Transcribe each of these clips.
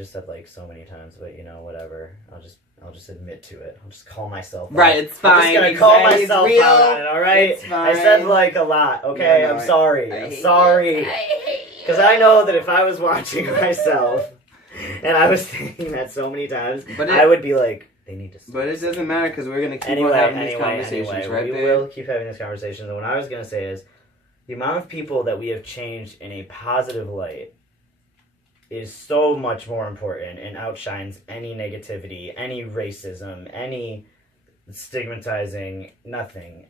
just said like so many times, but you know, whatever. I'll just admit to it. I'll just call myself out. Right, it's fine. I'm just gonna call myself real. out on it, alright? It's fine. I said like a lot, okay? No, I'm sorry. I'm sorry. Because I know that if I was watching myself and I was saying that so many times, I would be like, they need to stop. But it doesn't matter because we're going to keep on having these conversations, right? We will keep having these conversations. And what I was going to say is the amount of people that we have changed in a positive light is so much more important and outshines any negativity, any racism, any stigmatizing, nothing.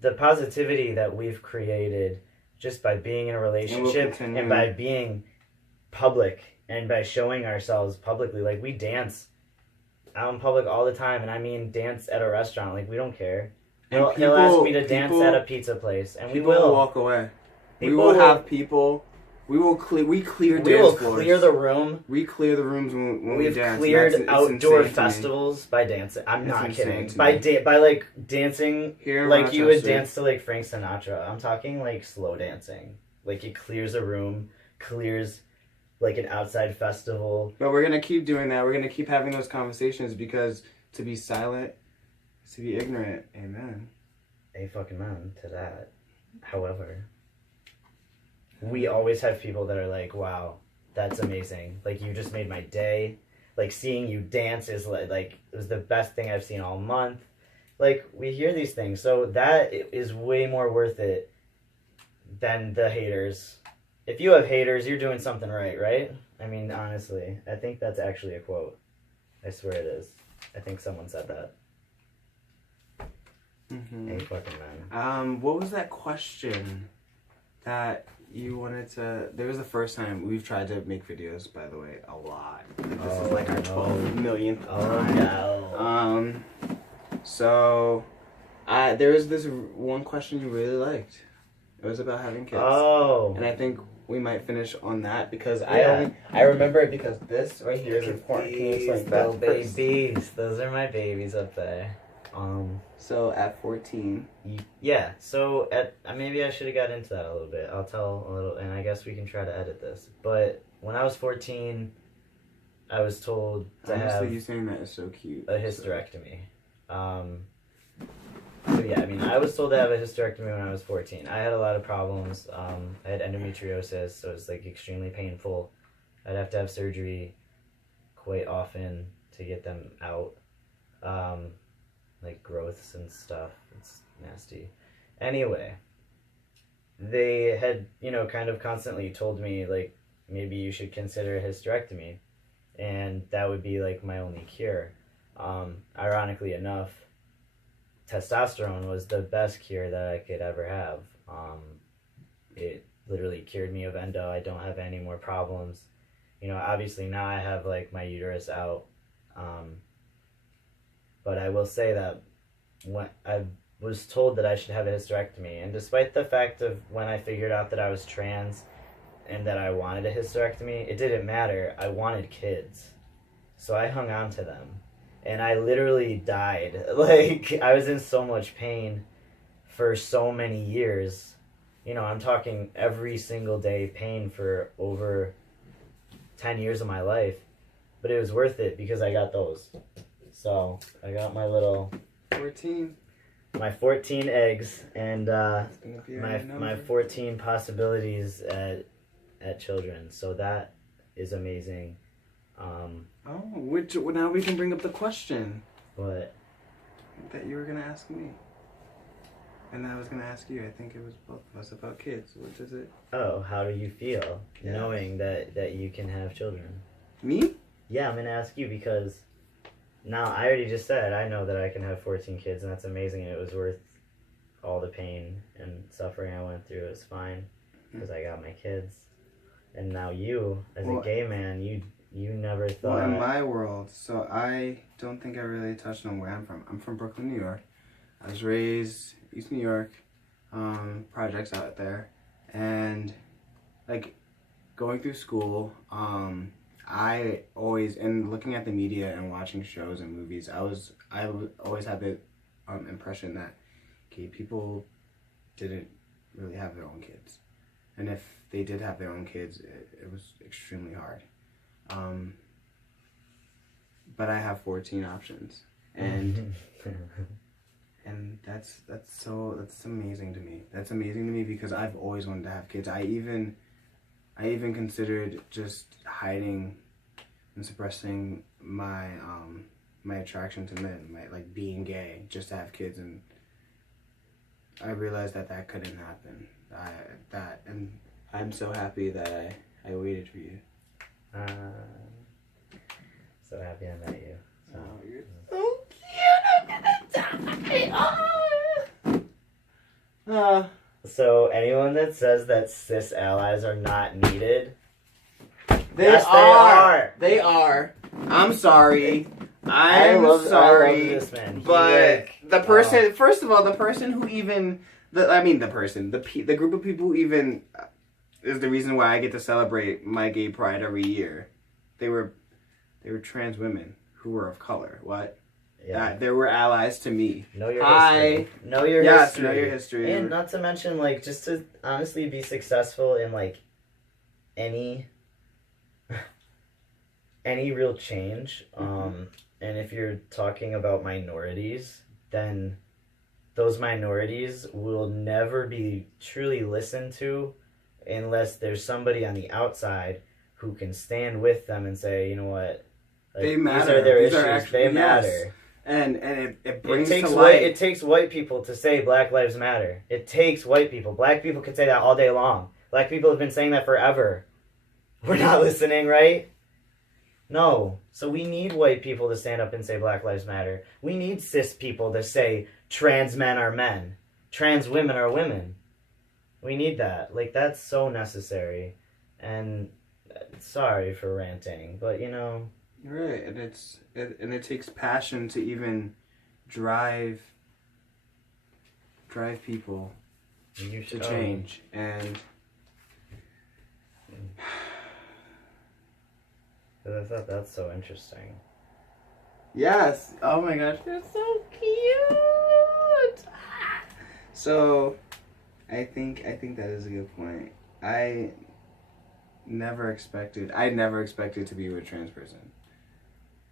The positivity that we've created just by being in a relationship and by being public and by showing ourselves publicly. Like, we dance out in public all the time, and I mean dance at a restaurant. Like, we don't care. He'll ask me to dance at a pizza place, and we will. Walk away. We will have people. We will clear. We clear dance floors. We will clear the room. We clear the rooms when we dance. We've cleared outdoor festivals by dancing. I'm not kidding. By like dancing like you would dance to like Frank Sinatra. I'm talking like slow dancing. Like, it clears a room, clears like an outside festival. But we're gonna keep doing that. We're gonna keep having those conversations because to be silent is to be ignorant. Amen. A fucking man to that. However, we always have people that are like, wow, that's amazing. Like, you just made my day. Like, seeing you dance is like it was the best thing I've seen all month. Like, we hear these things. So that is way more worth it than the haters. If you have haters, you're doing something right? I mean, honestly, I think that's actually a quote. I swear it is. I think someone said that. Mm-hmm. A fucking man. What was that question that you wanted to... There was the first time we've tried to make videos, by the way, a lot. Like, this is like our 12 millionth time. No. So, there was this one question you really liked. It was about having kids. Oh. And I think we might finish on that because I remember it because this right here is important. Can you explain that? Babies. Those are my babies up there. So at 14. Yeah, so maybe I should have got into that a little bit. I'll tell a little, and I guess we can try to edit this. But when I was 14, I was told to have... you saying that is so cute. A hysterectomy. So yeah, I mean, I was told to have a hysterectomy when I was 14. I had a lot of problems. I had endometriosis, so it was like extremely painful. I'd have to have surgery quite often to get them out. Like growths and stuff. It's nasty. Anyway, they had, kind of constantly told me, like, maybe you should consider a hysterectomy. And that would be, like, my only cure. Ironically enough, testosterone was the best cure that I could ever have. It literally cured me of endo. I don't have any more problems. Obviously now I have, like, my uterus out. But I will say that when I was told that I should have a hysterectomy, and despite the fact of when I figured out that I was trans and that I wanted a hysterectomy, it didn't matter. I wanted kids. So I hung on to them. And I literally died. Like, I was in so much pain for so many years. I'm talking every single day pain for over 10 years of my life. But it was worth it because I got those. So, I got my little... 14. My 14 eggs and my 14 possibilities at children. So that is amazing. Now we can bring up the question. What? That you were going to ask me. And I was going to ask you. I think it was both of us about kids. What is it? Oh, how do you feel knowing that you can have children? Me? Yeah, I'm going to ask you because... Now, I already just said I know that I can have 14 kids, and that's amazing, and it was worth all the pain and suffering I went through. It was fine, because I got my kids. And now you, as a gay man, you never thought... Well, in my world, so I don't think I really touched on where I'm from. I'm from Brooklyn, New York. I was raised East New York, projects out there, and, like, going through school, I always, and looking at the media and watching shows and movies, I always had the impression that gay people didn't really have their own kids. And if they did have their own kids, it was extremely hard. But I have 14 options, and that's amazing to me. That's amazing to me because I've always wanted to have kids. I even considered just hiding and suppressing my my attraction to men, like being gay, just to have kids, and I realized that couldn't happen. And I'm so happy that I waited for you. So happy I met you. So. Oh, you're so cute. I'm gonna die. So anyone that says that cis allies are not needed, They are. They are. I'm sorry. I love this man. But the person, first of all, the person who even, the group of people who even is the reason why I get to celebrate my gay pride every year. They were trans women who were of color. What? Yeah. They were allies to me. Know your history. Know your history. Know your history. And not to mention, like, just to honestly be successful in, like, any real change. And if you're talking about minorities, then those minorities will never be truly listened to unless there's somebody on the outside who can stand with them and say, you know what, like, they matter. These are their issues. They matter. And it brings to light. It takes white people to say Black Lives Matter. It takes white people. Black people can say that all day long. Black people have been saying that forever. We're not listening, right? No. So we need white people to stand up and say Black Lives Matter. We need cis people to say trans men are men. Trans women are women. We need that. Like, that's so necessary. And sorry for ranting, but you know. Right, and it takes passion to even drive people to change. And I thought that's so interesting. Yes. Oh my gosh, you're so cute. So, I think that is a good point. I never expected to be with a trans person.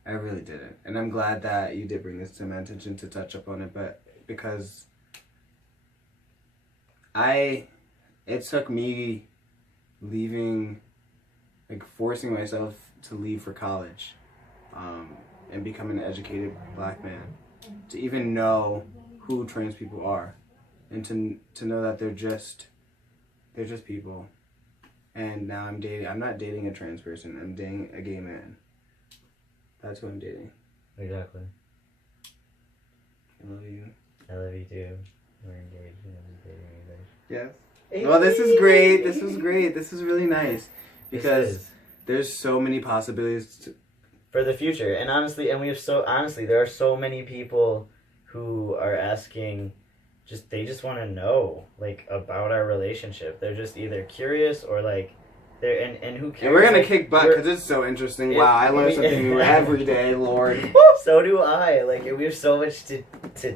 I really didn't. And I'm glad that you did bring this to my attention to touch up on it, but because it took me leaving, like forcing myself to leave for college, and become an educated Black man, to even know who trans people are, and to know that they're just people. And now I'm not dating a trans person, I'm dating a gay man. That's who I'm dating. Exactly. I love you. I love you too. We're engaged and we're dating Yes. Well, this is great. This was great. This is really nice. Because there's so many possibilities for the future. And honestly, there are so many people who are asking, they just want to know, like, about our relationship. They're just either curious or, like, and who cares? And we're gonna kick butt because it's so interesting. Wow, I learn something new every day, Lord. So do I. Like, we have so much to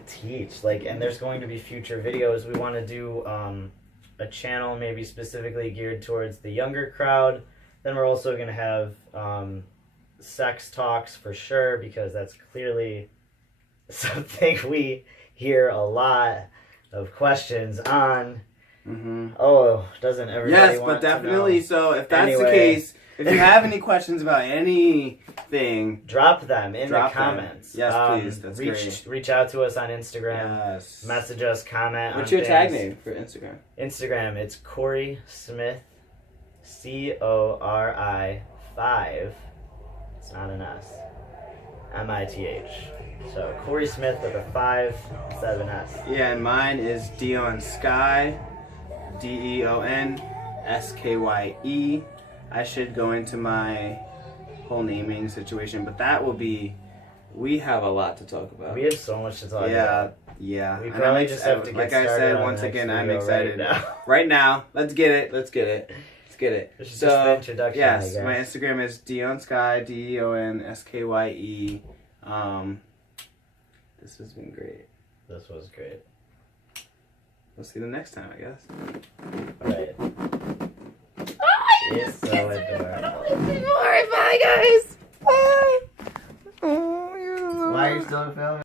teach. Like, and there's going to be future videos. We want to do a channel maybe specifically geared towards the younger crowd. Then we're also gonna have sex talks for sure, because that's clearly something we hear a lot of questions on. Mm-hmm. Oh, doesn't everybody want but definitely. To know? So if that's the case, if you have any questions about anything, drop them in the comments. Yes, please. That's great. Reach out to us on Instagram. Yes. Message us, comment. What's your tag name for Instagram? Instagram, it's Corey Smith, CORI 5. It's not an S. MITH. So Corey Smith with a 5 instead of an S. Yeah, and mine is Dion Sky, DeonSkye. I should go into my whole naming situation, but that will be. We have a lot to talk about. We have so much to talk about. Yeah. We probably just have to get started. Like I said, once again, I'm excited. Right now, let's get it. Let's get it. This is just the introduction. Yes, my Instagram is Dion Sky, DeonSkye. This has been great. This was great. We'll see you the next time, I guess. Right. It's so adorable. Alright, bye, guys. Bye. Oh, you're so Why are you still filming?